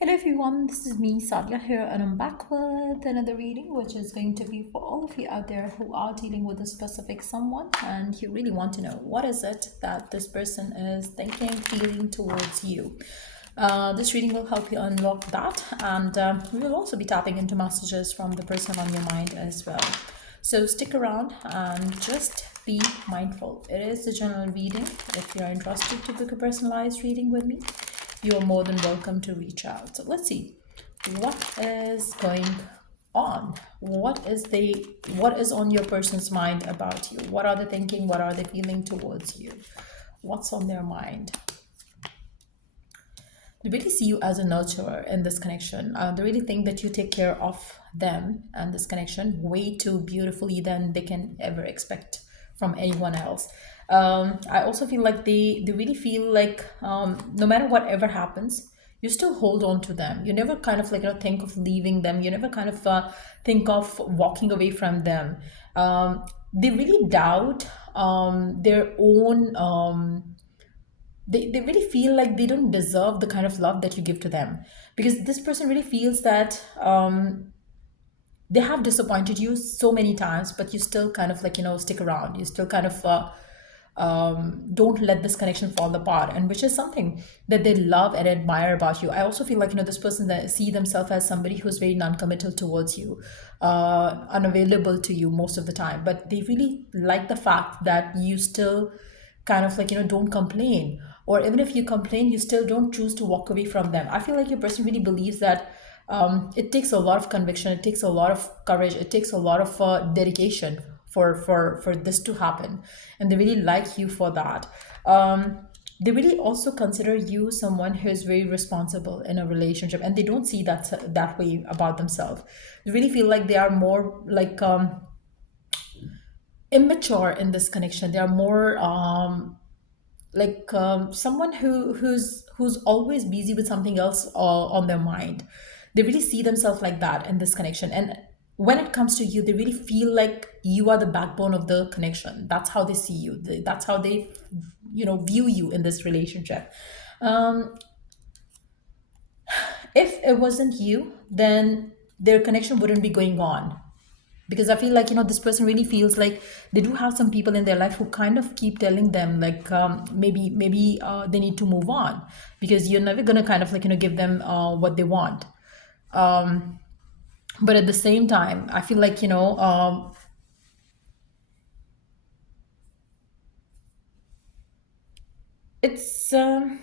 Hello everyone, this is me Sadia here, and I'm back with another reading, which is going to be for all of you out there who are dealing with a specific someone and you really want to know what is it that this person is thinking, feeling towards you. This reading will help you unlock that, and we will also be tapping into messages from the person on your mind as well. So stick around and just be mindful. It is a general reading. If you're interested to book a personalized reading with me, you are more than welcome to reach out. So let's see what is going on. What is on your person's mind about you? What are they thinking? What are they feeling towards you? What's on their mind? They really see you as a nurturer in this connection. They really think that you take care of them and this connection way too beautifully than they can ever expect from anyone else. I also feel like they really feel like no matter whatever happens, you still hold on to them. You never kind of think of leaving them. You never kind of think of walking away from them. They really doubt their own. They really feel like they don't deserve the kind of love that you give to them, because this person really feels that they have disappointed you so many times, but you still kind of stick around. You still kind of don't let this connection fall apart, and which is something that they love and admire about you. I also feel like this person that see themselves as somebody who's very non-committal towards you, unavailable to you most of the time, but they really like the fact that you still kind of don't complain, or even if you complain, you still don't choose to walk away from them. I feel like your person really believes that it takes a lot of conviction, it takes a lot of courage, it takes a lot of dedication for this to happen, and they really like you for that. They really also consider you someone who is very responsible in a relationship, and they don't see that way about themselves. They really feel like they are more like immature in this connection. They are more someone who's always busy with something else on their mind. They really see themselves like that in this connection, and when it comes to you, they really feel like you are the backbone of the connection. That's how they see you. That's how they view you in this relationship. If it wasn't you, then their connection wouldn't be going on, because I feel like this person really feels like they do have some people in their life who kind of keep telling them like maybe they need to move on, because you're never gonna kind of give them what they want. But at the same time, I feel like it's it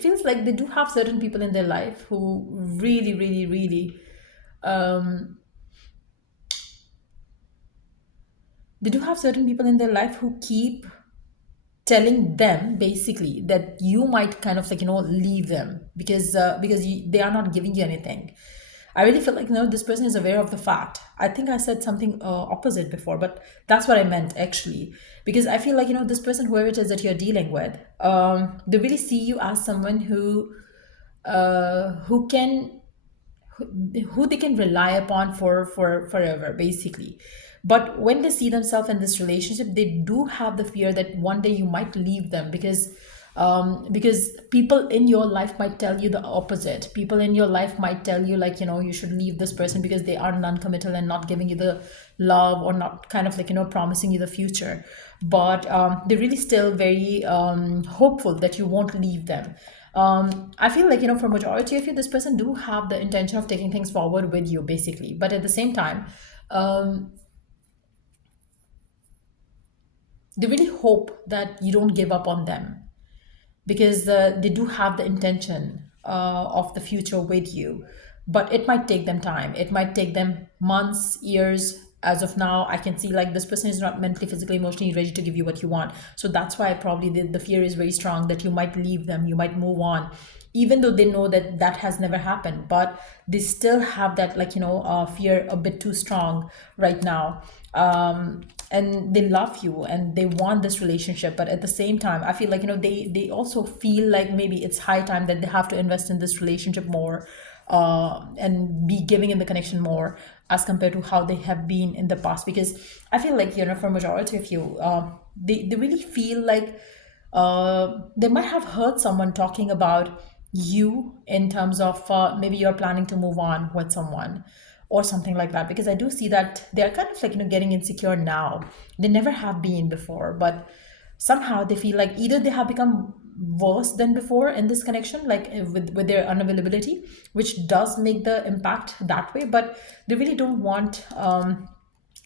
feels like they do have certain people in their life who really really really they do have certain people in their life who keep telling them basically that you might kind of leave them, because they are not giving you anything. I really feel like this person is aware of the fact. I think I said something opposite before, but that's what I meant actually, because I feel like this person, whoever it is that you're dealing with, they really see you as someone who can who they can rely upon for forever basically. But when they see themselves in this relationship, they do have the fear that one day you might leave them, because people in your life might tell you the opposite. People in your life might tell you like you should leave this person because they are non-committal and not giving you the love, or not kind of promising you the future. But they're really still very hopeful that you won't leave them. I feel like for majority of you, this person do have the intention of taking things forward with you basically, but at the same time, um, they really hope that you don't give up on them, because they do have the intention of the future with you. But it might take them time, it might take them months, years. As of now, I can see like this person is not mentally, physically, emotionally ready to give you what you want. So that's why probably the fear is very strong that you might leave them, you might move on, even though they know that that has never happened. But they still have that fear a bit too strong right now. And they love you and they want this relationship, but at the same time, I feel like they also feel like maybe it's high time that they have to invest in this relationship more, and be giving in the connection more as compared to how they have been in the past. Because I feel like for majority of you, they really feel like They might have heard someone talking about you in terms of maybe you're planning to move on with someone or something like that, because I do see that they're kind of like getting insecure now. They never have been before, but somehow they feel like either they have become worse than before in this connection, like with their unavailability, which does make the impact that way, but they really don't want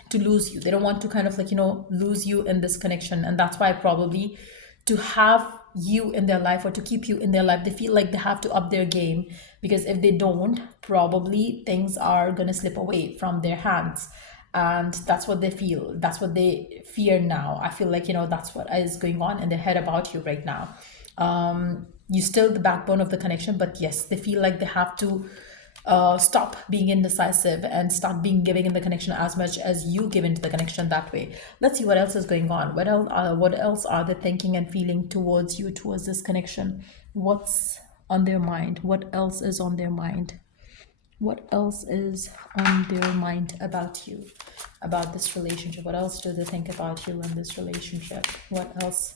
to lose you. They don't want to kind of like lose you in this connection, and that's why probably to have you in their life or to keep you in their life, they feel like they have to up their game, because if they don't, probably things are going to slip away from their hands. And that's what they feel, that's what they fear now. I feel like that's what is going on in their head about you right now. You still the backbone of the connection, but yes, they feel like they have to stop being indecisive and start being giving in the connection as much as you give into the connection that way. Let's see what else is going on. What else are they thinking and feeling towards you, towards this connection? What's on their mind? What else is on their mind? What else is on their mind about you, about this relationship? What else do they think about you in this relationship? What else?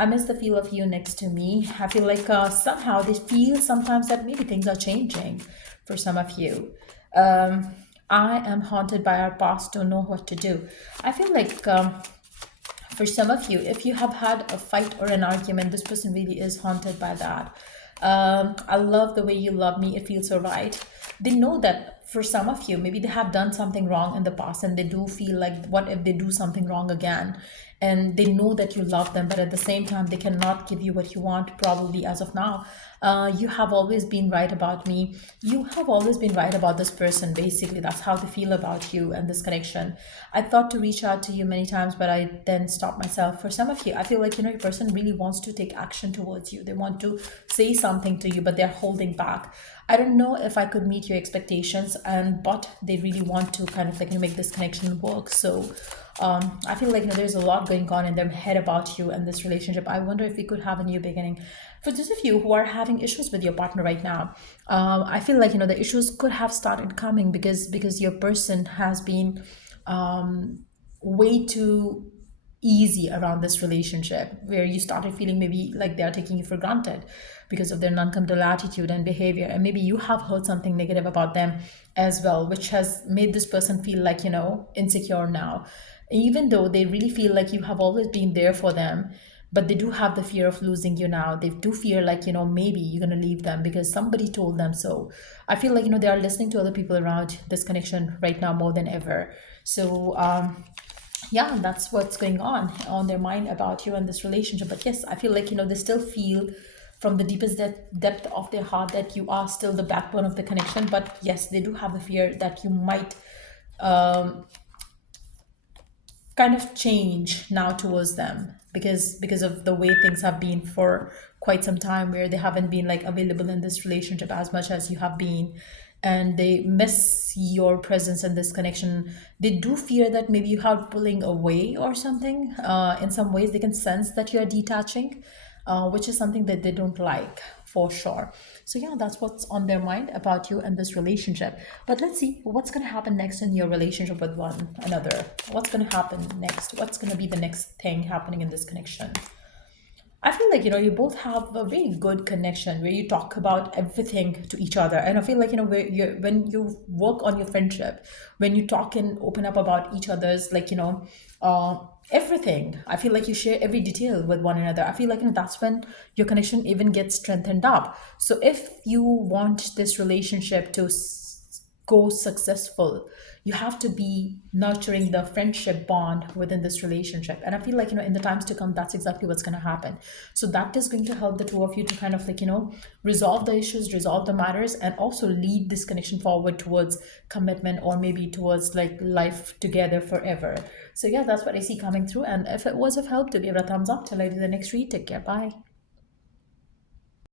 I miss the feel of you next to me. I feel like somehow they feel sometimes that maybe things are changing for some of you. Um, I am haunted by our past, don't know what to do. I feel like for some of you, if you have had a fight or an argument, this person really is haunted by that. I love the way you love me. It feels so right. They know that for some of you, maybe they have done something wrong in the past, and they do feel like, what if they do something wrong again? And they know that you love them, but at the same time, they cannot give you what you want, probably as of now. You have always been right about me. You have always been right about this person. Basically, that's how they feel about you and this connection. I thought to reach out to you many times, but I then stopped myself. For some of you, I feel like your person really wants to take action towards you. They want to say something to you, but they're holding back. I don't know if I could meet your expectations, and but they really want to kind of like make this connection work. So I feel like there's a lot going on in their head about you and this relationship. I wonder if we could have a new beginning. For those of you who are having issues with your partner right now, I feel like the issues could have started coming because your person has been way too easy around this relationship, where you started feeling maybe like they are taking you for granted because of their non-committal attitude and behavior, and maybe you have heard something negative about them as well, which has made this person feel like insecure now, even though they really feel like you have always been there for them. But they do have the fear of losing you now. They do fear like maybe you're going to leave them because somebody told them so. I feel like they are listening to other people around this connection right now more than ever. So yeah, that's what's going on their mind about you and this relationship. But yes, I feel like they still feel from the deepest depth of their heart that you are still the backbone of the connection. But yes, they do have the fear that you might kind of change now towards them, because of the way things have been for quite some time, where they haven't been like available in this relationship as much as you have been, and they miss your presence in this connection. They do fear that maybe you are pulling away or something. In some ways they can sense that you're detaching, which is something that they don't like for sure. So yeah, that's what's on their mind about you and this relationship. But let's see what's going to happen next in your relationship with one another. What's going to happen next? What's going to be the next thing happening in this connection? I feel like you both have a very good connection where you talk about everything to each other, and I feel like when you work on your friendship, when you talk and open up about each other's like everything. I feel like you share every detail with one another. I feel like that's when your connection even gets strengthened up. So if you want this relationship to go successful, you have to be nurturing the friendship bond within this relationship. And I feel like in the times to come, that's exactly what's going to happen. So that is going to help the two of you to kind of like resolve the issues, resolve the matters, and also lead this connection forward towards commitment, or maybe towards like life together forever. So yeah, that's what I see coming through. And if it was of help, to give it a thumbs up. Till I do the next read, take care, bye.